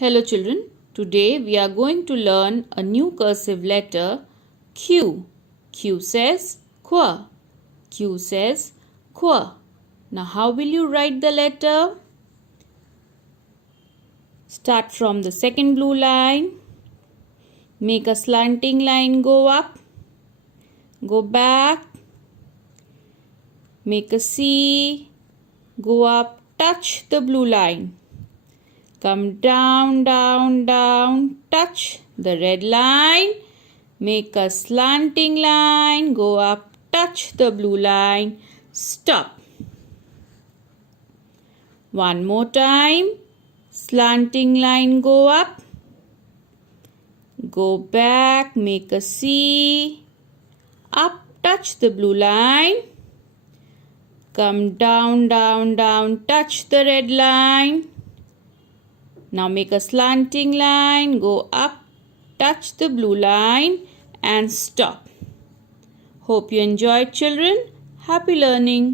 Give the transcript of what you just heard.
Hello children, today we are going to learn a new cursive letter Q. Q says Qua. Q says Qua. Now how will you write the letter? Start from the second blue line. Make a slanting line, go up. Go back. Make a C. Go up, touch the blue line. Come down, down, down, touch the red line. Make a slanting line, go up, touch the blue line, stop. One more time, slanting line, go up, go back, make a C, up, touch the blue line, come down, down, down, touch the red line. Now make a slanting line, go up, touch the blue line and stop. Hope you enjoyed, children. Happy learning.